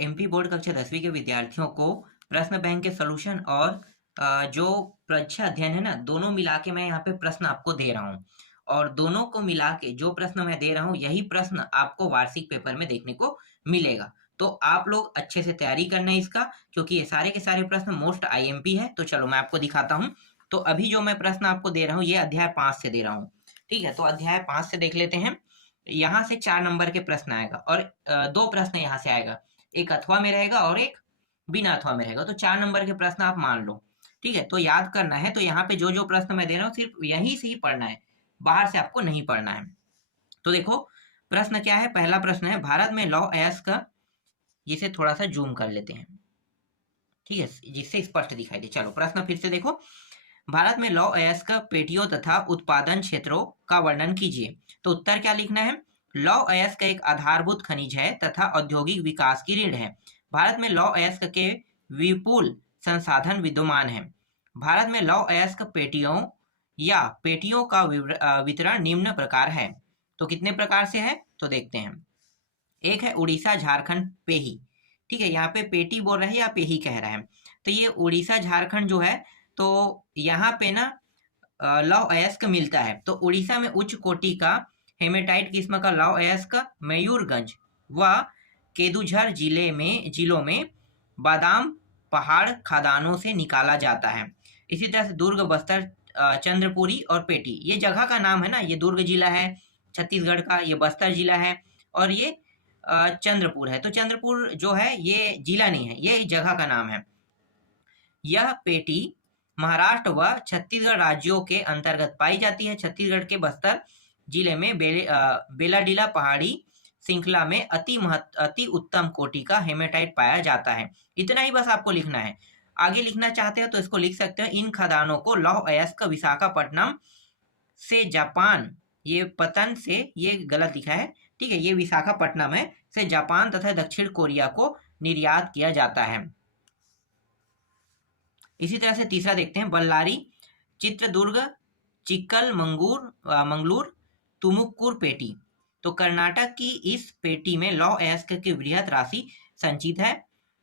MP board कक्षा 10वीं के विद्यार्थियों को प्रश्न बैंक के सॉल्यूशन और जो परीक्षा अध्ययन है ना, दोनों मिला के मैं यहाँ पे प्रश्न आपको दे रहा हूँ। और दोनों को मिला के जो प्रश्न मैं दे रहा हूँ, यही प्रश्न आपको वार्षिक पेपर में देखने को मिलेगा। तो आप लोग अच्छे से तैयारी करना है इसका, क्योंकि ये सारे के सारे प्रश्न मोस्ट आईएमपी है। तो चलो मैं आपको दिखाता हूँ। तो अभी जो मैं प्रश्न आपको दे रहा हूँ, ये अध्याय 5 से दे रहा हूँ। ठीक है, तो अध्याय 5 से देख लेते हैं। यहाँ से 4 नंबर के प्रश्न आएगा और 2 प्रश्न यहाँ से आएगा। एक अथवा में रहेगा और एक बिना अथवा में रहेगा। तो 4 नंबर के प्रश्न आप मान लो। ठीक है, तो याद करना है। तो यहाँ पे जो जो प्रश्न मैं दे रहा हूँ, सिर्फ यहीं से ही पढ़ना है, बाहर से आपको नहीं पढ़ना है। तो देखो प्रश्न क्या है। पहला प्रश्न है, भारत में लौ अयस्क का, जिसे थोड़ा सा जूम कर लेते हैं, ठीक है, जिससे स्पष्ट दिखाई दे। चलो प्रश्न फिर से देखो। भारत में लौ अयस्क पेटियों तथा उत्पादन क्षेत्रों का वर्णन कीजिए। तो उत्तर क्या लिखना है। लौ अयस्क एक आधारभूत खनिज है तथा औद्योगिक विकास की रीढ़ है। भारत में लौ अयस्क के विपुल संसाधन विद्यमान है। भारत में लौ अयस्क पेटियों या पेटियों का वितरण निम्न प्रकार है। तो कितने प्रकार से है तो देखते हैं। एक है उड़ीसा झारखंड पेही। ठीक है, यहाँ पे पेटी बोल रहे हैं या पेही कह रहे हैं। तो ये उड़ीसा झारखंड जो है, तो यहाँ पे ना लौह अयस्क मिलता है। तो उड़ीसा में उच्च कोटि का हेमेटाइट किस्म का लौह अयस्क मयूरगंज व केदुझर जिलों में बादाम पहाड़ खदानों से निकाला जाता है। इसी तरह से दुर्ग, बस्तर, चंद्रपुरी और पेटी, ये जगह का नाम है ना। ये दुर्ग जिला है छत्तीसगढ़ का, ये बस्तर जिला है और ये चंद्रपुर है। तो चंद्रपुर जो है ये जिला नहीं है, ये जगह का नाम है। यह पेटी महाराष्ट्र व छत्तीसगढ़ राज्यों के अंतर्गत पाई जाती है। छत्तीसगढ़ के बस्तर जिले में बेलाडीला पहाड़ी श्रृंखला में अति उत्तम कोटि का हेमेटाइट पाया जाता है। इतना ही बस आपको लिखना है। आगे लिखना चाहते हो तो इसको लिख सकते हो। इन खदानों को लौह अयस्क विशाखापट्टनम से जापान, ये पतन से, ये गलत लिखा है, ठीक है, ये विशाखापट्टनम है, से जापान तथा दक्षिण कोरिया को निर्यात किया जाता है। इसी तरह से तीसरा देखते हैं। बल्लारी, चित्रदुर्ग, मंगलूर, तुमुकुर पेटी। तो कर्नाटक की इस पेटी में लौह अयस्क की बृहत राशि संचित है।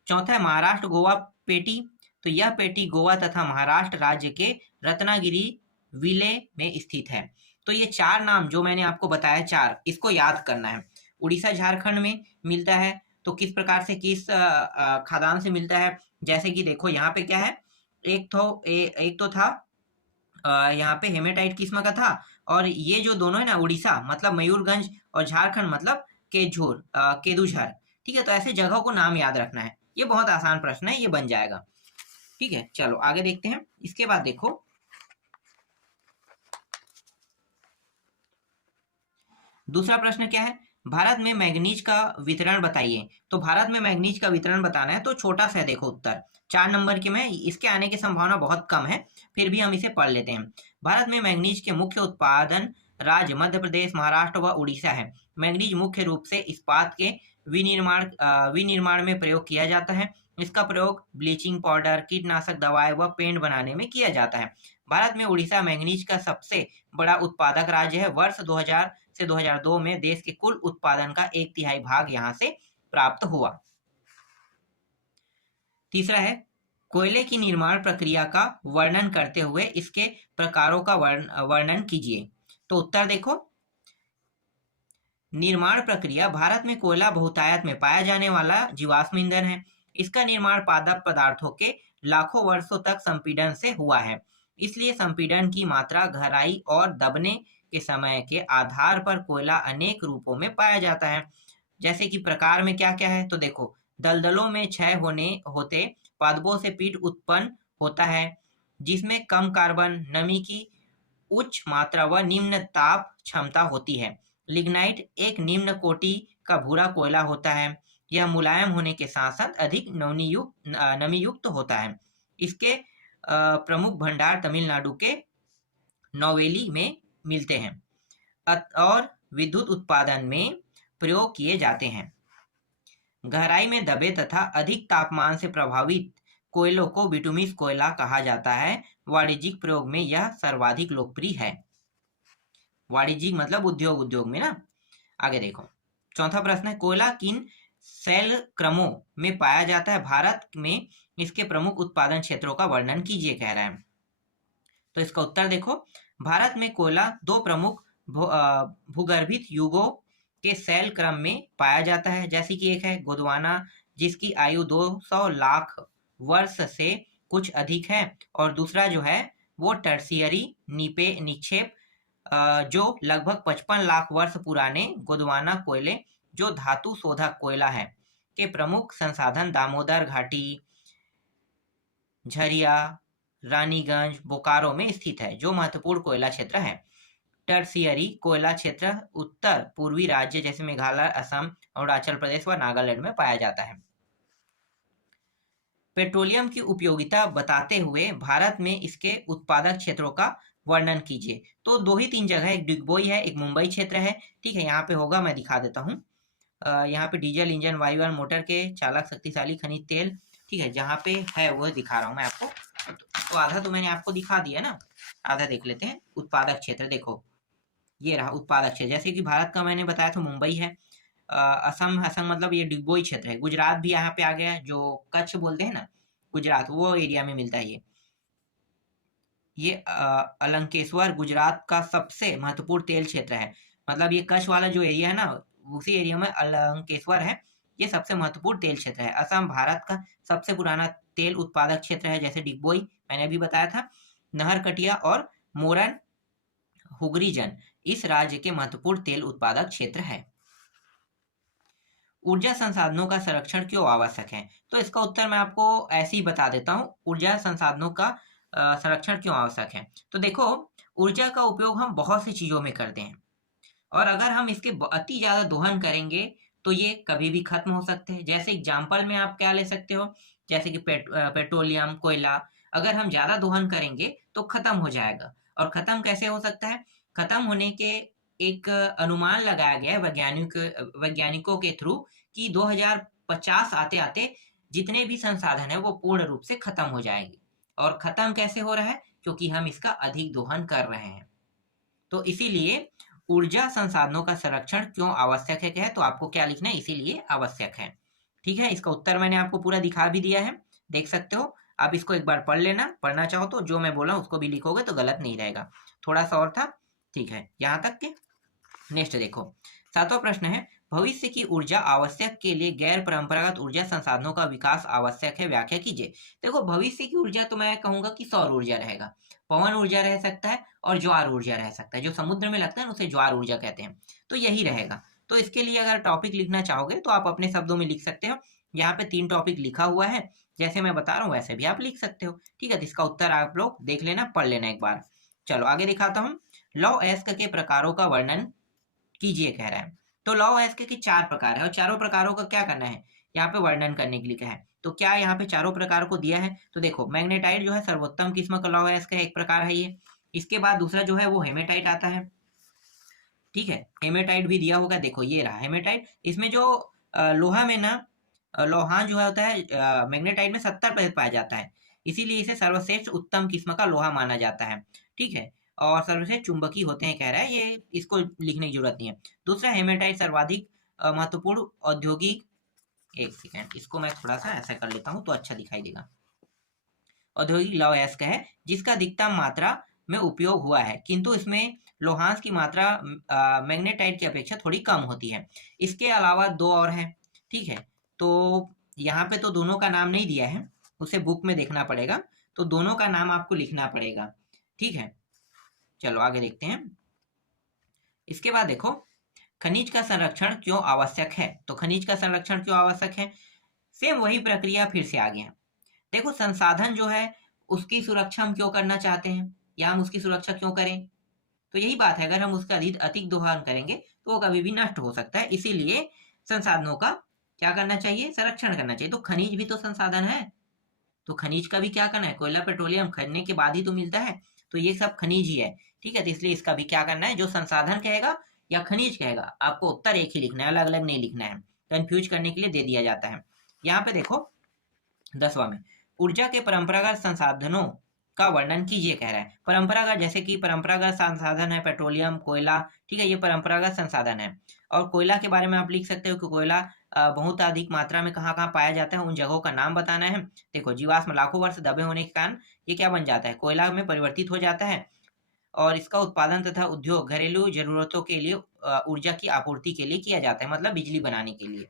चौथा है महाराष्ट्र गोवा पेटी। तो यह पेटी गोवा तथा महाराष्ट्र राज्य के रत्नागिरी विले में स्थित है। तो ये 4 नाम जो मैंने आपको बताया, 4, इसको याद करना है। उड़ीसा झारखंड में मिलता है, तो किस प्रकार से, किस खदान से मिलता है। जैसे कि देखो यहाँ पे क्या है, एक तो था यहाँ पे हेमेटाइट किस्म का था, और ये जो दोनों है ना, उड़ीसा मतलब मयूरगंज और झारखंड मतलब केदुझर। ठीक है, तो ऐसे जगहों को नाम याद रखना है। ये बहुत आसान प्रश्न है, ये बन जाएगा। ठीक है, चलो आगे देखते हैं। इसके बाद देखो दूसरा प्रश्न क्या है। भारत में मैग्नीज का वितरण बताइए। तो भारत में मैग्नीज का वितरण बताना है, तो छोटा सा है देखो उत्तर, 4 नंबर के में, इसके आने की संभावना बहुत कम है, फिर भी हम इसे पढ़ लेते हैं। भारत में मैग्नीज के मुख्य उत्पादन राज्य मध्य प्रदेश, महाराष्ट्र व उड़ीसा है। मैग्नीज मुख्य रूप से इस्पात के विनिर्माण में प्रयोग किया जाता है। इसका प्रयोग ब्लीचिंग पाउडर, कीटनाशक दवाएं व पेंट बनाने में किया जाता है। भारत में उड़ीसा मैग्नीज का सबसे बड़ा उत्पादक राज्य है। वर्ष 2000 से 2002 में देश के कुल उत्पादन का 1/3 भाग यहां से प्राप्त हुआ। तीसरा है, कोयले की निर्माण प्रक्रिया का वर्णन करते हुए इसके प्रकारों का वर्णन कीजिए। तो उत्तर देखो, निर्माण प्रक्रिया। भारत में कोयला बहुतायत में पाया जाने वाला जीवाश्म ईंधन है। इसका निर्माण पादप पदार्थों के लाखों वर्षों तक संपीड़न से हुआ है। इसलिए संपीड़न की मात्रा, गहराई और दबने के समय के आधार पर कोयला अनेक रूपों में पाया जाता है। जैसे कि प्रकार में क्या क्या है, तो देखो, दलदलों में क्षय होते पादपों से पीट उत्पन्न होता है, जिसमें कम कार्बन, नमी की उच्च मात्रा व निम्न ताप क्षमता होती है। लिग्नाइट एक निम्न कोटि का भूरा कोयला होता है। यह मुलायम होने के साथ साथ अधिक नमी युक्त होता है। इसके प्रमुख भंडार तमिलनाडु के नौवेली में मिलते हैं और विद्युत उत्पादन में प्रयोग किए जाते हैं। गहराई में दबे तथा अधिक तापमान से प्रभावित कोयलों को बिटुमिस कोयला कहा जाता है। वाणिज्यिक प्रयोग में यह सर्वाधिक लोकप्रिय है। वाणिज्यिक मतलब उद्योग में ना। आगे देखो, चौथा प्रश्न है, कोयला किन शैल क्रमों में पाया जाता है? भारत में इसके प्रमुख उत्पादन क्षेत्रों का वर्णन कीजिए कह रहा है। तो इसका उत्तर देखो, भारत में कोयला दो प्रमुख भूगर्भित युगों के शैल क्रम में पाया जाता है, जैसे कि एक है गोंडवाना जिसकी आयु 200 लाख वर्ष से कुछ अधिक है, और दूसरा जो है वो टर्शियरी निक्षेप जो लगभग 55 लाख वर्ष पुराने गोंडवाना कोयले जो धातु शोधक कोयला है के प्रमुख संसाधन दामोदर घाटी, झरिया, रानीगंज, बोकारो में स्थित है, जो महत्वपूर्ण कोयला क्षेत्र है। टर्शियरी कोयला क्षेत्र उत्तर पूर्वी राज्य जैसे मेघालय, असम, अरुणाचल प्रदेश व नागालैंड में पाया जाता है। पेट्रोलियम की उपयोगिता बताते हुए भारत में इसके उत्पादक क्षेत्रों का वर्णन कीजिए। तो 2 ही 3 जगह, एक डिगबोई है, एक मुंबई क्षेत्र है। ठीक है, यहाँ पे होगा, मैं दिखा देता हूँ। यहाँ पे डीजल इंजन, वायुयान मोटर के चालक, शक्तिशाली खनिज तेल, ठीक है, जहाँ पे है वो दिखा रहा हूँ मैं आपको। तो आधा तो मैंने आपको दिखा दिया ना, आधा देख लेते हैं। उत्पादक क्षेत्र देखो, ये रहा उत्पादक क्षेत्र। जैसे कि भारत का मैंने बताया था मुंबई है, असम मतलब ये डिगबोई क्षेत्र है। गुजरात भी यहाँ पे आ गया, जो कच्छ बोलते हैं ना, गुजरात, वो एरिया में मिलता है ये अलंकेश्वर गुजरात का सबसे महत्वपूर्ण तेल क्षेत्र है। मतलब ये कच्छ वाला जो एरिया है ना, उसी एरिया में अलंकेश्वर है, ये सबसे महत्वपूर्ण तेल क्षेत्र है। असम भारत का सबसे पुराना तेल उत्पादक क्षेत्र है, जैसे डिगबोई मैंने अभी बताया था। नहरकटिया और मोरन हुगरीजन इस राज्य के महत्वपूर्ण तेल उत्पादक क्षेत्र है। ऊर्जा संसाधनों का संरक्षण क्यों आवश्यक है? तो इसका उत्तर मैं आपको ऐसे ही बता देता हूँ। ऊर्जा संसाधनों का संरक्षण क्यों आवश्यक है? तो देखो, ऊर्जा का उपयोग हम बहुत सी चीजों में करते हैं, और अगर हम इसके अति ज्यादा दोहन करेंगे तो ये कभी भी खत्म हो सकते हैं। जैसे एग्जाम्पल में आप क्या ले सकते हो, जैसे कि पेट्रोलियम, कोयला, अगर हम ज्यादा दोहन करेंगे तो खत्म हो जाएगा। और खत्म कैसे हो सकता है? खत्म होने के एक अनुमान लगाया गया है वैज्ञानिकों के थ्रू कि 2050 आते आते जितने भी संसाधन है वो पूर्ण रूप से खत्म हो जाएंगे। और खत्म कैसे हो रहा है? क्योंकि हम इसका अधिक दोहन कर रहे हैं। तो इसीलिए ऊर्जा संसाधनों का संरक्षण क्यों आवश्यक है, तो आपको क्या लिखना है? इसीलिए आवश्यक है। ठीक है, इसका उत्तर मैंने आपको पूरा दिखा भी दिया है, देख सकते हो। आप इसको एक बार पढ़ लेना, पढ़ना चाहो तो जो मैं बोला उसको भी लिखोगे तो गलत नहीं रहेगा। थोड़ा सा और था, ठीक है, यहाँ तक के। नेक्स्ट देखो, 7वां प्रश्न है, भविष्य की ऊर्जा आवश्यक के लिए गैर परंपरागत ऊर्जा संसाधनों का विकास आवश्यक है, व्याख्या कीजिए। देखो, भविष्य की ऊर्जा तो मैं कहूंगा कि सौर ऊर्जा रहेगा, पवन ऊर्जा रह सकता है, और ज्वार ऊर्जा रह सकता है। जो समुद्र में लगता है ना उसे ज्वार ऊर्जा कहते हैं, तो यही रहेगा। तो इसके लिए अगर टॉपिक लिखना चाहोगे तो आप अपने शब्दों में लिख सकते हो। यहाँ पे 3 टॉपिक लिखा हुआ है, जैसे मैं बता रहा हूँ वैसे भी आप लिख सकते हो। ठीक है, तो इसका उत्तर आप लोग देख लेना, पढ़ लेना एक बार। चलो आगे दिखाता हूँ। लौ एस्क के प्रकारों का वर्णन कीजिए कह रहा है। तो लौ एस्क के 4 प्रकार है, और चारों प्रकारों का क्या करना है? यहाँ पे वर्णन करने के लिए क्या है। तो क्या यहाँ पे चारों प्रकार को दिया है? तो देखो, मैग्नेटाइट जो है सर्वोत्तम किस्म का लौ एस्क है, एक प्रकार है ये। इसके बाद दूसरा जो है वो हेमेटाइट आता है। ठीक है, हेमेटाइट भी दिया होगा, देखो ये रहा हेमेटाइट। इसमें जो लोहा में ना लोहा जो है होता है, मैग्नेटाइट में 70% पाया जाता है, इसीलिए इसे सर्वश्रेष्ठ उत्तम किस्म का लोहा माना जाता है। ठीक है, और सर्वश्रेष्ठ चुंबकी होते हैं कह रहा है, ये इसको लिखने की जरूरत नहीं है। दूसरा, हेमेटाइट सर्वाधिक महत्वपूर्ण औद्योगिक, एक सेकेंड, इसको मैं थोड़ा सा ऐसा कर लेता हूँ तो अच्छा दिखाई देगा। औद्योगिक लौह अयस्क है जिसका अधिकतम मात्रा में उपयोग हुआ है, किंतु इसमें लोहांश की मात्रा मैग्नेटाइट की अपेक्षा थोड़ी कम होती है। इसके अलावा 2 और हैं। ठीक है, तो यहाँ पे तो दोनों का नाम नहीं दिया है, उसे बुक में देखना पड़ेगा, तो दोनों का नाम आपको लिखना पड़ेगा। ठीक है, चलो आगे देखते हैं। इसके बाद देखो, खनिज का संरक्षण क्यों आवश्यक है? तो खनिज का संरक्षण क्यों आवश्यक है? सेम वही प्रक्रिया फिर से आ गया। देखो, संसाधन जो है उसकी सुरक्षा हम क्यों करना चाहते हैं, या हम उसकी सुरक्षा क्यों करें? तो यही बात है, अगर हम उसका अधिक दोहन करेंगे तो वो कभी भी नष्ट हो सकता है, इसीलिए संसाधनों का क्या करना चाहिए? संरक्षण करना चाहिए। तो खनिज भी तो संसाधन है, तो खनिज का भी क्या करना है? कोयला पेट्रोलियम खनने के बाद ही तो मिलता है, तो ये सब खनिज ही है। ठीक है, तो इसलिए इसका भी क्या करना है? जो संसाधन कहेगा या खनिज कहेगा, आपको उत्तर एक ही लिखना है, अलग अलग नहीं लिखना है, कंफ्यूज करने के लिए दे दिया जाता है। यहाँ पे देखो 10वां में, ऊर्जा के परंपरागत संसाधनों का वर्णन कीजिए कह रहा है। परंपरागत, जैसे कि परंपरागत संसाधन है पेट्रोलियम, कोयला, ठीक है, ये परंपरागत संसाधन है। और कोयला के बारे में आप लिख सकते हो कि कोयला बहुत अधिक मात्रा में कहाँ कहाँ पाया जाता है, उन जगहों का नाम बताना है। देखो, जीवाश्म लाखों वर्ष दबे होने के कारण ये क्या बन जाता है, कोयला में परिवर्तित हो जाता है और इसका उत्पादन तथा उद्योग घरेलू जरूरतों के लिए ऊर्जा की आपूर्ति के लिए किया जाता है, मतलब बिजली बनाने के लिए।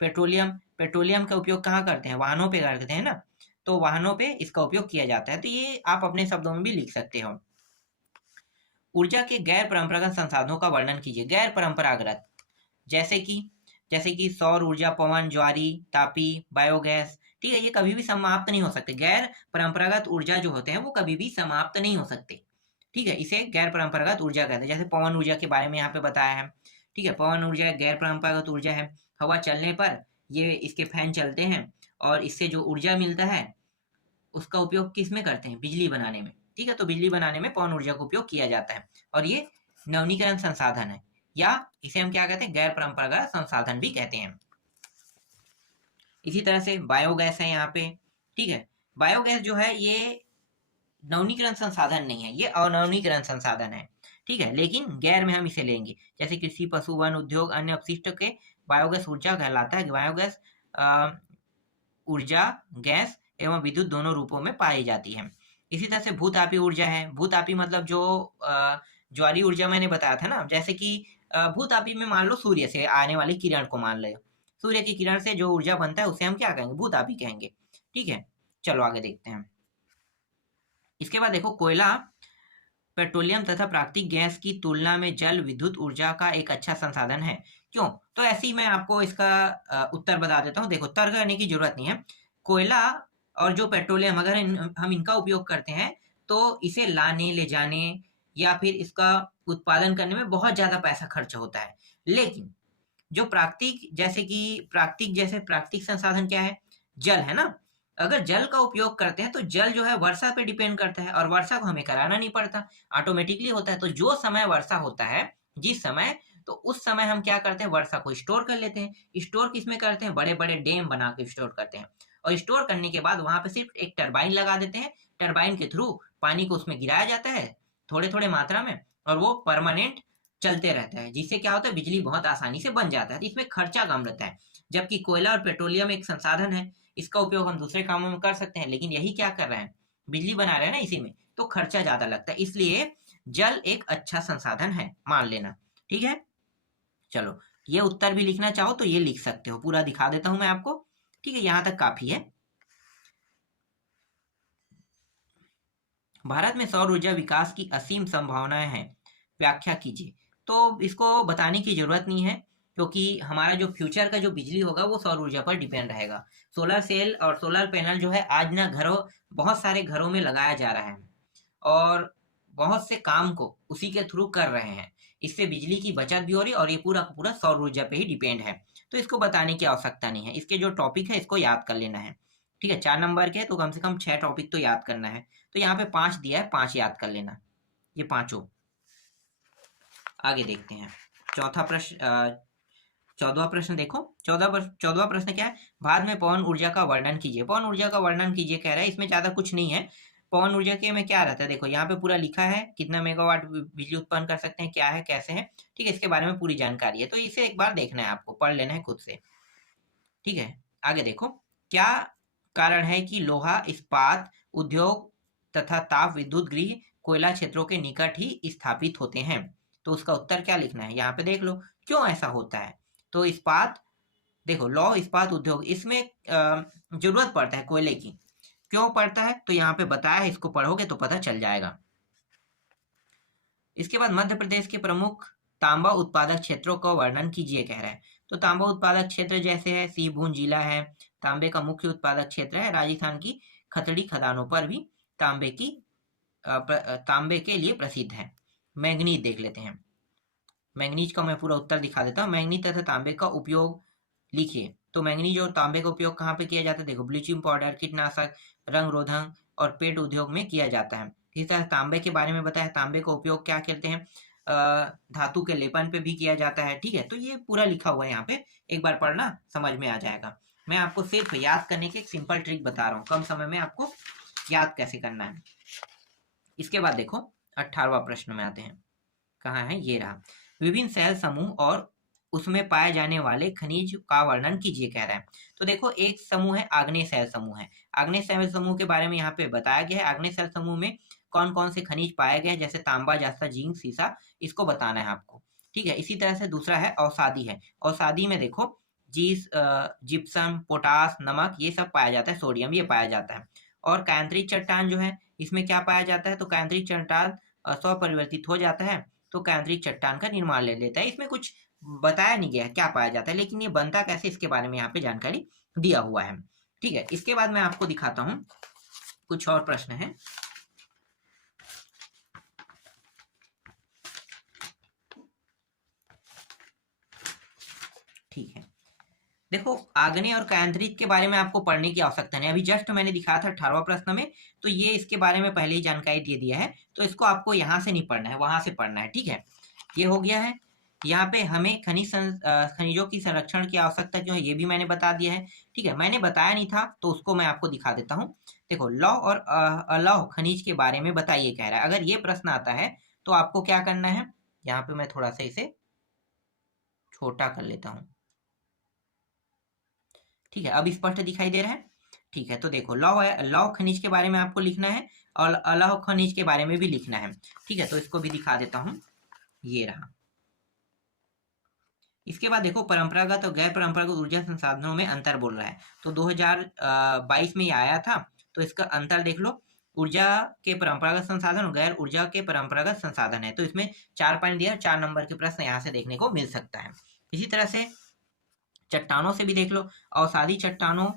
पेट्रोलियम का उपयोग कहाँ करते हैं, वाहनों पे करते हैं ना, तो वाहनों पे इसका उपयोग किया जाता है। तो ये आप अपने शब्दों में भी लिख सकते हो। ऊर्जा के गैर परंपरागत संसाधनों का वर्णन कीजिए। गैर परंपरागत जैसे कि सौर ऊर्जा, पवन, ज्वारी, तापी, बायोगैस। ठीक है, ये कभी भी समाप्त नहीं हो सकते। गैर परंपरागत ऊर्जा जो होते हैं वो कभी भी समाप्त नहीं हो सकते। ठीक है, इसे गैर परंपरागत ऊर्जा कहते हैं। जैसे पवन ऊर्जा के बारे में यहाँ पे बताया है। ठीक है, पवन ऊर्जा गैर परंपरागत ऊर्जा है। हवा चलने पर ये इसके फैन चलते हैं और इससे जो ऊर्जा मिलता है उसका उपयोग किस में करते हैं, बिजली बनाने में। ठीक है, तो बिजली बनाने में पवन ऊर्जा का उपयोग किया जाता है और ये नवीनीकरण संसाधन है, या इसे हम क्या कहते हैं, गैर परंपरागत संसाधन भी कहते हैं। इसी तरह से बायोगैस है यहाँ पे। ठीक है, बायोगैस जो है ये नवीनीकरण संसाधन नहीं है, ये अनवीनीकरण संसाधन है। ठीक है, लेकिन गैर में हम इसे लेंगे। जैसे कृषि, पशु, वन, उद्योग, अन्य अपशिष्ट के बायोगैस ऊर्जा कहलाता है। बायोगैस ऊर्जा गैस एवं विद्युत दोनों रूपों में पाई जाती है। इसी तरह से भूतापी ऊर्जा है। भूतापी मतलब जो ज्वारी ऊर्जा मैंने बताया था ना, जैसे कि भूतापी में मान लो सूर्य से आने वाली किरण को मान लो। सूर्य की किरण से जो ऊर्जा बनता है उसे हम क्या कहेंगे, भूतापी कहेंगे। ठीक है, चलो आगे देखते हैं। इसके बाद देखो, कोयला, पेट्रोलियम तथा प्राकृतिक गैस की तुलना में जल विद्युत ऊर्जा का एक अच्छा संसाधन है। क्यों? तो ऐसे ही मैं आपको इसका उत्तर बता देता हूँ। देखो, तर्क करने की जरूरत नहीं है। कोयला और जो पेट्रोलियम, अगर हम इनका उपयोग करते हैं तो इसे लाने ले जाने या फिर इसका उत्पादन करने में बहुत ज्यादा पैसा खर्च होता है। लेकिन जो प्राकृतिक संसाधन क्या है, जल है ना। अगर जल का उपयोग करते हैं तो जल जो है वर्षा पे डिपेंड करता है और वर्षा को हमें कराना नहीं पड़ता, ऑटोमेटिकली होता है। तो जो समय वर्षा होता है, जिस समय, तो उस समय हम क्या करते हैं, वर्षा को स्टोर कर लेते हैं। स्टोर किसमें करते हैं, बड़े बड़े डैम बना के स्टोर करते हैं और स्टोर करने के बाद वहां पे सिर्फ एक टरबाइन लगा देते हैं। टरबाइन के थ्रू पानी को उसमें गिराया जाता है थोड़े थोड़े मात्रा में और वो परमानेंट चलते रहता है, जिससे क्या होता है, बिजली बहुत आसानी से बन जाता है। तो इसमें खर्चा कम रहता है। जबकि कोयला और पेट्रोलियम एक संसाधन है, इसका उपयोग हम दूसरे कामों में कर सकते हैं, लेकिन यही क्या कर रहे हैं, बिजली बना रहे हैं ना इसी में, तो खर्चा ज्यादा लगता है। इसलिए जल एक अच्छा संसाधन है, मान लेना। ठीक है, चलो ये उत्तर भी लिखना चाहो तो ये लिख सकते हो, पूरा दिखा देता हूं मैं आपको। ठीक है, यहां तक काफी है। भारत में सौर ऊर्जा विकास की असीम संभावनाएं हैं, व्याख्या कीजिए। तो इसको बताने की जरूरत नहीं है, क्योंकि हमारा जो फ्यूचर का जो बिजली होगा वो सौर ऊर्जा पर डिपेंड रहेगा। सोलर सेल और सोलर पैनल जो है आज ना बहुत सारे घरों में लगाया जा रहा है और बहुत से काम को उसी के थ्रू कर रहे हैं। इससे बिजली की बचत भी हो रही है और ये पूरा का पूरा सौर ऊर्जा पे ही डिपेंड है। तो इसको बताने की आवश्यकता नहीं है। इसके जो टॉपिक है इसको याद कर लेना है। ठीक है, 4 नंबर के तो कम से कम 6 टॉपिक तो याद करना है। तो यहाँ पे 5 दिया है, 5 याद कर लेना, ये पांचों। आगे देखते हैं चौथा प्रश्न। 14वां प्रश्न देखो। 14वां प्रश्न क्या है, भारत में पवन ऊर्जा का वर्णन कीजिए। पवन ऊर्जा का वर्णन कीजिए कह रहा है, इसमें ज्यादा कुछ नहीं है। पवन ऊर्जा के में क्या रहता है, देखो यहाँ पे पूरा लिखा है, कितना मेगावाट बिजली उत्पन्न कर सकते हैं, क्या है, कैसे है। ठीक है, इसके बारे में पूरी जानकारी है, तो इसे एक बार देखना है, आपको पढ़ लेना है खुद से। ठीक है, आगे देखो, क्या कारण है कि लोहा इस्पात उद्योग तथा ताप विद्युत गृह कोयला क्षेत्रों के निकट ही स्थापित होते हैं। तो उसका उत्तर क्या लिखना है, यहाँ पे देख लो क्यों ऐसा होता है। तो इस्पात, देखो लौह इस्पात उद्योग, इसमें जरूरत पड़ता है कोयले की। क्यों पड़ता है, तो यहाँ पे बताया है, इसको पढ़ोगे तो पता चल जाएगा। इसके बाद मध्य प्रदेश के प्रमुख तांबा उत्पादक क्षेत्रों का वर्णन कीजिए कह रहा है। तो तांबा उत्पादक क्षेत्र जैसे है, सिंहभूम जिला है, तांबे का मुख्य उत्पादक क्षेत्र है। राजस्थान की खतड़ी खदानों पर भी तांबे के लिए प्रसिद्ध है। मैंगनीज देख लेते हैं। मैंगनीज का मैं पूरा उत्तर दिखा देता हूँ। मैंगनीज तथा तांबे का उपयोग लिखिए। तो मैंगनीज और तांबे का उपयोग कहाँ पे किया जाता है, देखो ब्लीचिंग पाउडर, कीटनाशक, रंग रोधन और पेट उद्योग में किया जाता है। इसी तरह तांबे के बारे में बताया, तांबे का उपयोग क्या करते हैं, धातु के लेपन पे भी किया जाता है। ठीक है, तो ये पूरा लिखा हुआ है यहाँ पे, एक बार पढ़ना समझ में आ जाएगा। मैं आपको सिर्फ याद करने की एक सिंपल ट्रिक बता रहा हूँ, कम समय में आपको याद कैसे करना है। इसके बाद देखो 18वां प्रश्न में आते हैं, कहाँ है, ये रहा। विभिन्न सेल समूह और उसमें पाए जाने वाले खनिज का वर्णन कीजिए कह रहा है। तो देखो एक समूह है आग्नेय समूह है। आग्नेय समूह के बारे में यहाँ पे बताया गया है। आग्नेय समूह में कौन कौन से खनिज पाए गए, जैसे तांबा, जास्ता, जिंक, सीसा, इसको बताना है आपको। ठीक है, इसी तरह से दूसरा है अवसादी है। अवसादी में देखो जिप्सम, पोटास, नमक, ये सब पाया जाता है, सोडियम ये पाया जाता है। और कायांतरित चट्टान जो है, इसमें क्या पाया जाता है, तो कायांतरित चट्टान स्वपरिवर्तित हो जाता है तो कायांतरित चट्टान का निर्माण ले लेता है। इसमें कुछ बताया नहीं गया है क्या पाया जाता है, लेकिन ये बनता कैसे इसके बारे में यहाँ पे जानकारी दिया हुआ है। ठीक है, इसके बाद मैं आपको दिखाता हूँ कुछ और प्रश्न है। ठीक है, देखो आग्नेय और कायांतरित के बारे में आपको पढ़ने की आवश्यकता नहीं, अभी जस्ट मैंने दिखाया था 18वां प्रश्न में, तो ये इसके बारे में पहले ही जानकारी दे दिया है, तो इसको आपको यहाँ से नहीं पढ़ना है, वहां से पढ़ना है। ठीक है, ये हो गया है। यहाँ पे हमें खनिजों की संरक्षण की आवश्यकता क्यों है, ये भी मैंने बता दिया है। ठीक है, मैंने बताया नहीं था तो उसको मैं आपको दिखा देता हूँ। देखो लौह और अलौह खनिज के बारे में बताइए कह रहा है। अगर ये प्रश्न आता है तो आपको क्या करना है, यहाँ पे मैं थोड़ा सा इसे छोटा कर लेता हूँ। ठीक है, अब स्पष्ट दिखाई दे रहा है। ठीक है, तो देखो लौह खनिज के बारे में आपको लिखना है और अलौह खनिज के बारे में भी लिखना है। ठीक है, तो इसको भी दिखा देता हूँ, ये रहा। इसके बाद देखो परंपरागत और गैर परंपरागत ऊर्जा संसाधनों में अंतर बोल रहा है, तो 2022 में ये आया था, तो इसका अंतर देख लो। ऊर्जा के परंपरागत संसाधन और गैर ऊर्जा के परंपरागत संसाधन है, तो इसमें 4 पॉइंट दिया, 4 नंबर के प्रश्न यहाँ से देखने को मिल सकता है। इसी तरह से चट्टानों से भी देख लो, अवसादी चट्टानों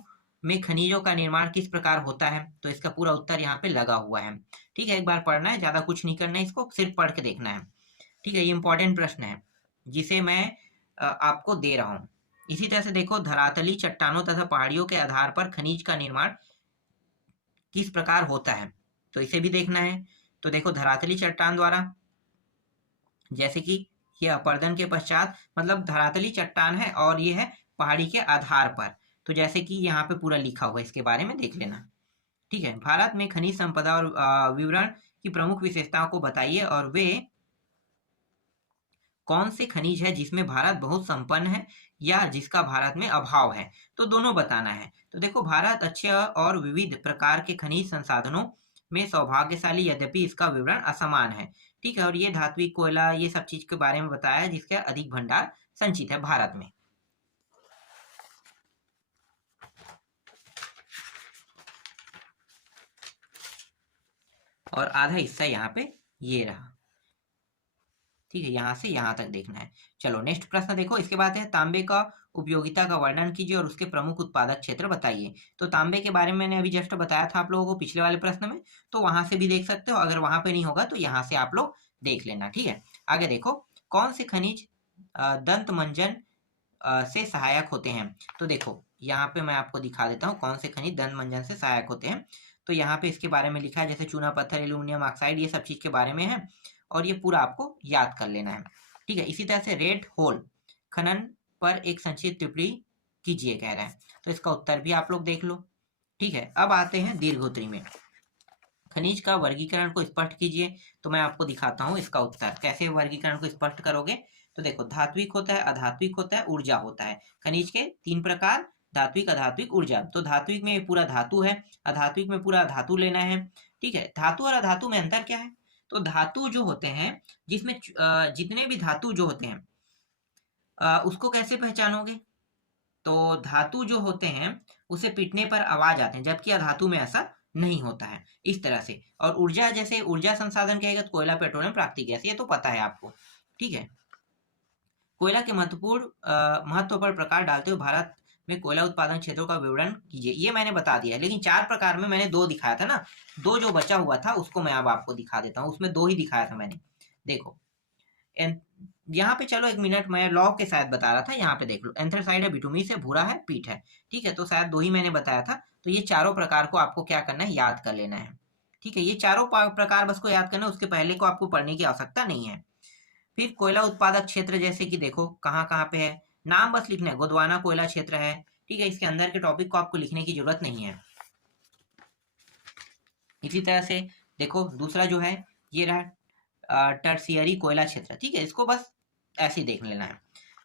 में खनिजों का निर्माण किस प्रकार होता है, तो इसका पूरा उत्तर यहाँ पे लगा हुआ है। ठीक है, एक बार पढ़ना है, ज्यादा कुछ नहीं करना है, इसको सिर्फ पढ़ के देखना है। ठीक है, ये इंपॉर्टेंट प्रश्न है जिसे मैं आपको दे रहा हूँ। इसी तरह से देखो धरातली चट्टानों तथा पहाड़ियों के आधार पर खनिज का निर्माण किस प्रकार होता है, तो इसे भी देखना है। तो देखो धरातली चट्टान द्वारा, जैसे कि ये अपर्दन के पश्चात, मतलब धरातली चट्टान है और ये है पहाड़ी के आधार पर, तो जैसे कि यहाँ पे पूरा लिखा हुआ है, इसके बारे में देख लेना। ठीक है, भारत में खनिज संपदा और विवरण की प्रमुख विशेषताओं को बताइए और वे कौन से खनिज है जिसमें भारत बहुत संपन्न है या जिसका भारत में अभाव है, तो दोनों बताना है। तो देखो भारत अच्छे और विविध प्रकार के खनिज संसाधनों में सौभाग्यशाली, यद्यपि इसका विवरण असमान है। ठीक है, और ये धात्विक कोयला ये सब चीज के बारे में बताया है जिसका अधिक भंडार संचित है भारत में। और आधा हिस्सा यहाँ पे ये रहा। ठीक है, यहाँ से यहाँ तक देखना है। चलो नेक्स्ट प्रश्न देखो, इसके बाद है तांबे का उपयोगिता का वर्णन कीजिए और उसके प्रमुख उत्पादक क्षेत्र बताइए। तो तांबे के बारे में मैंने अभी जस्ट बताया था आप लोगों को पिछले वाले प्रश्न में, तो वहां से भी देख सकते हो, अगर वहां पे नहीं होगा तो यहाँ से आप लोग देख लेना। ठीक है, आगे देखो कौन से खनिज दंत मंजन से सहायक होते हैं, तो देखो यहाँ पे मैं आपको दिखा देता हूँ कौन से खनिज दंत मंजन से सहायक होते हैं। तो यहाँ पे इसके बारे में लिखा है, जैसे चूना पत्थर, एल्यूमिनियम ऑक्साइड, ये सब चीज के बारे में है और ये पूरा आपको याद कर लेना है। ठीक है, इसी तरह से रेड होल खनन पर एक संक्षिप्त टिप्पणी कीजिए कह रहा है, तो इसका उत्तर भी आप लोग देख लो। ठीक है, अब आते हैं दीर्घोत्तरी में, खनिज का वर्गीकरण को स्पष्ट कीजिए, तो मैं आपको दिखाता हूँ इसका उत्तर कैसे वर्गीकरण को स्पष्ट करोगे। तो देखो धात्विक होता है, अधात्विक होता है, ऊर्जा होता है। खनिज के 3 प्रकार, धात्विक, अधात्विक, ऊर्जा। तो धात्विक में पूरा धातु है, अधात्विक में पूरा धातु लेना है। ठीक है, धातु और अधातु में अंतर क्या है, तो धातु जो होते हैं जिसमें जितने भी धातु जो होते हैं उसको कैसे पहचानोगे, तो धातु जो होते हैं उसे पीटने पर आवाज आते हैं, जबकि अधातु में ऐसा नहीं होता है, इस तरह से। और ऊर्जा, जैसे ऊर्जा संसाधन कहेगा तो कोयला, पेट्रोलियम, प्राकृतिक गैस, ये तो पता है आपको। ठीक है, कोयला के महत्व पर प्रकाश डालते हुए भारत में कोयला उत्पादन क्षेत्रों का विवरण कीजिए, ये मैंने बता दिया है, लेकिन 4 प्रकार में मैंने 2 दिखाया था ना, 2 जो बचा हुआ था उसको मैं अब आपको दिखा देता हूँ, उसमें 2 ही दिखाया था मैंने। देखो यहाँ पे चलो 1 मिनट, मैं लॉ के शायद बता रहा था, यहाँ पे देख लो, एंथ्रासाइड है, बिटुमिस है, भूरा है, पीठ है। ठीक है, तो शायद 2 ही मैंने बताया था, तो ये चारों प्रकार को आपको क्या करना है, याद कर लेना है। ठीक है, ये चारों प्रकार बस को याद करना है, उसके पहले को आपको पढ़ने की आवश्यकता नहीं है। फिर कोयला उत्पादक क्षेत्र, जैसे कि देखो कहाँ कहाँ पे है, नाम बस लिखना है, गोदवाना कोयला क्षेत्र है। ठीक है, इसके अंदर के टॉपिक को आपको लिखने की जरूरत नहीं है। इसी तरह से देखो दूसरा जो है ये रहा टर्सियरी कोयला क्षेत्र। ठीक है, इसको बस ऐसे ही देख लेना है।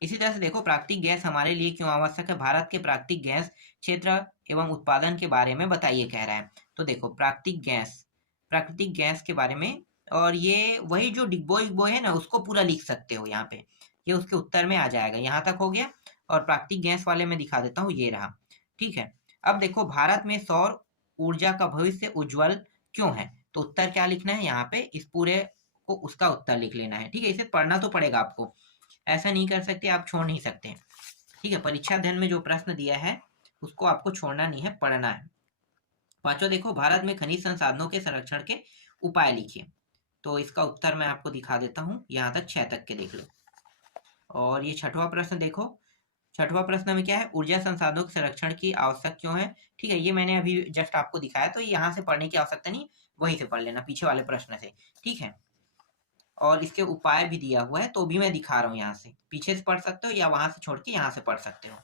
इसी तरह से देखो, प्राकृतिक गैस हमारे लिए क्यों आवश्यक है, भारत के प्राकृतिक गैस क्षेत्र एवं उत्पादन के बारे में बताइए कह रहा है। तो देखो, प्राकृतिक गैस के बारे में, और ये वही जो डिगबोई है ना, उसको पूरा लिख सकते हो यहाँ पे, ये उसके उत्तर में आ जाएगा। यहाँ तक हो गया। और प्राकृतिक गैस वाले में दिखा देता हूँ, ये रहा। ठीक है। अब देखो, भारत में सौर ऊर्जा का भविष्य उज्जवल क्यों है, तो उत्तर क्या लिखना है यहाँ पे, इस पूरे को उसका उत्तर लिख लेना है। ठीक है, इसे पढ़ना तो पड़ेगा आपको, ऐसा नहीं कर सकते, आप छोड़ नहीं सकते। ठीक है, परीक्षा अध्ययन में जो प्रश्न दिया है उसको आपको छोड़ना नहीं है, पढ़ना है। पांचवा देखो, भारत में खनिज संसाधनों के संरक्षण के उपाय लिखिए। तो इसका उत्तर मैं आपको दिखा देता हूँ, यहाँ तक 6 तक के देख लो। और ये छठवां प्रश्न देखो, छठवां प्रश्न में क्या है, ऊर्जा संसाधनों के संरक्षण की आवश्यक क्यों है। ठीक है, ये मैंने अभी जस्ट आपको दिखाया, तो यहाँ से पढ़ने की आवश्यकता नहीं, वहीं से पढ़ लेना पीछे वाले प्रश्न से। ठीक है, और इसके उपाय भी दिया हुआ है, तो भी मैं दिखा रहा हूँ, यहाँ से पीछे से पढ़ सकते हो या वहां से छोड़ के यहाँ से पढ़ सकते हो,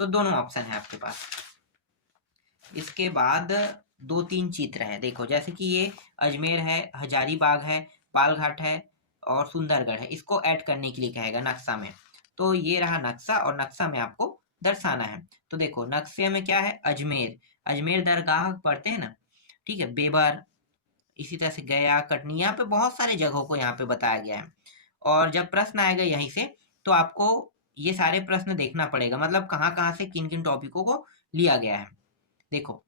तो दोनों ऑप्शन है आपके पास। इसके बाद 2-3 चित्र है, देखो, जैसे कि ये अजमेर है, हजारीबाग है, बालघाट है और सुंदरगढ़ है। इसको ऐड करने के लिए कहेगा नक्शा में, तो ये रहा नक्शा, और नक्शा में आपको दर्शाना है। तो देखो, नक्शे में क्या है, अजमेर दरगाह पढ़ते हैं ना। ठीक है, बेबर, इसी तरह से गया, कटनी, यहाँ पे बहुत सारे जगहों को यहाँ पे बताया गया है। और जब प्रश्न आएगा यहीं से, तो आपको ये सारे प्रश्न देखना पड़ेगा, मतलब कहाँ कहाँ से किन किन टॉपिकों को लिया गया है। देखो,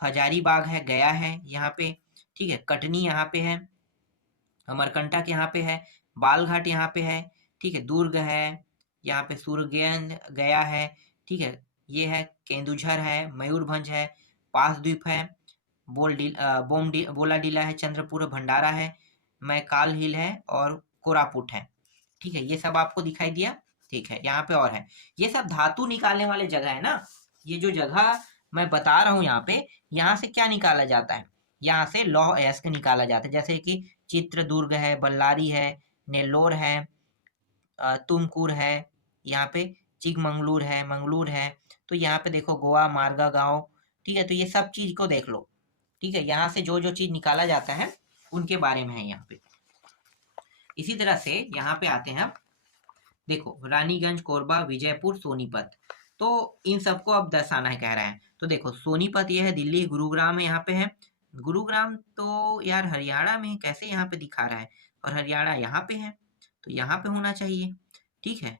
हजारीबाग है, गया है यहाँ पे। ठीक है, कटनी यहाँ पे है, अमरकंटक यहाँ पे है, बालघाट यहाँ पे है। ठीक है, दुर्ग है, यहाँ पे सूरजगंज गया है। ठीक है, ये है केंदुझर है, मयूरभंज है, पासद्वीप है, बोलाडीला है, चंद्रपुर भंडारा है, मैकाल हिल है और कोरापुट है। ठीक है, ये सब आपको दिखाई दिया। ठीक है, यहाँ पे और है, ये सब धातु निकालने वाले जगह है ना। ये जो जगह मैं बता रहा हूँ यहाँ पे, यहाँ से क्या निकाला जाता है, यहाँ से लौह अयस्क निकाला जाता है, जैसे कि चित्रदुर्ग है, बल्लारी है, नेल्लोर है, तुमकुर है, यहाँ पे चिकमंगलूर है, मंगलूर है। तो यहाँ पे देखो, गोवा, मारगा गांव। ठीक है, तो ये सब चीज को देख लो। ठीक है, यहाँ से जो जो चीज निकाला जाता है उनके बारे में है यहाँ पे। इसी तरह से यहाँ पे आते हैं, देखो, रानीगंज, कोरबा, विजयपुर, सोनीपत, तो इन सबको अब दर्शाना है कह रहा है। तो देखो, सोनीपत ये है दिल्ली, गुरुग्राम यहाँ पे है। गुरुग्राम तो यार हरियाणा में कैसे यहाँ पे दिखा रहा है, और हरियाणा यहाँ पे है, तो यहाँ पे होना चाहिए। ठीक है,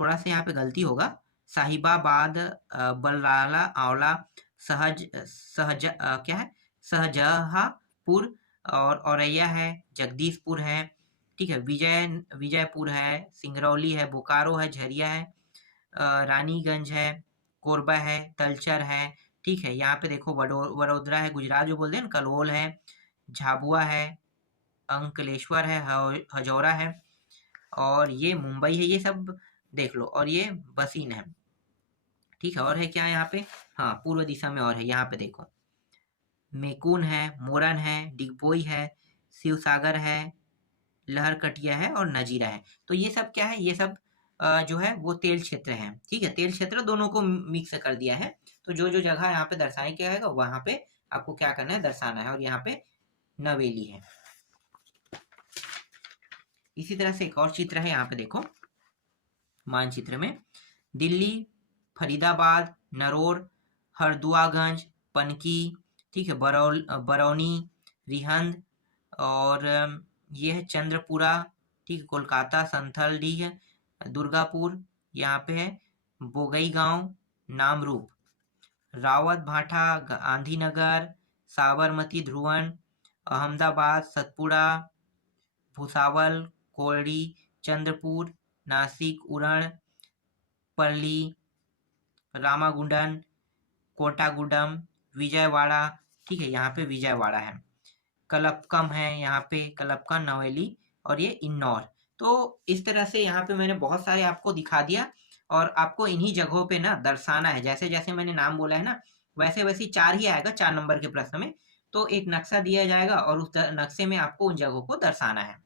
थोड़ा सा यहाँ पे गलती होगा। साहिबाबाद, बलराला, आंवला, क्या है, सहजहापुर, और औरैया है, जगदीशपुर है। ठीक है, विजयपुर है, सिंगरौली है, बोकारो है, झरिया है, रानीगंज है, कोरबा है, तलचर है। ठीक है, यहाँ पे देखो, वडोदरा है, गुजरात जो बोलते हैं ना, कलोल है, झाबुआ है, अंकलेश्वर है, हजौरा है, और ये मुंबई है। ये सब देख लो, और ये बसीन है। ठीक है, और है क्या यहाँ पे, हाँ, पूर्व दिशा में और है, यहाँ पे देखो, मेकुन है, मोरन है, डिगबोई है, शिवसागर है, लहरकटिया है और नजीरा है। तो ये सब क्या है, ये सब जो है वो तेल क्षेत्र है। ठीक है, तेल क्षेत्र दोनों को मिक्स कर दिया है। तो जो जो जगह यहाँ पे दर्शाने क्या है, वहां पे आपको क्या करना है, दर्शाना है। और यहाँ पे नवेली है। इसी तरह से एक और चित्र है, यहाँ पे देखो, मानचित्र में दिल्ली, फरीदाबाद, नरोर, हरदुआगंज, पनकी, ठीक है, बरौनी, रिहंद, और ये है चंद्रपुरा। ठीक है, कोलकाता, संथलडीह, दुर्गापुर, यहाँ पे है बोगई गांव, नामरूप, रावत भाटा, गांधीनगर, साबरमती, ध्रुवन, अहमदाबाद, सतपुड़ा, भुसावल, कोरडी, चंद्रपुर, नासिक, उरण, परली, रामागुंडन, कोटागुडम, विजयवाड़ा। ठीक है, यहाँ पे विजयवाड़ा है, कलपकम है, यहाँ पे कलपकम, नवेली, और ये इन्नौर। तो इस तरह से यहाँ पे मैंने बहुत सारे आपको दिखा दिया, और आपको इन्हीं जगहों पे ना दर्शाना है, जैसे जैसे मैंने नाम बोला है ना, वैसे वैसे 4 ही आएगा 4 नंबर के प्रश्न में। तो एक नक्शा दिया जाएगा, और उस नक्शे में आपको उन जगहों को दर्शाना है।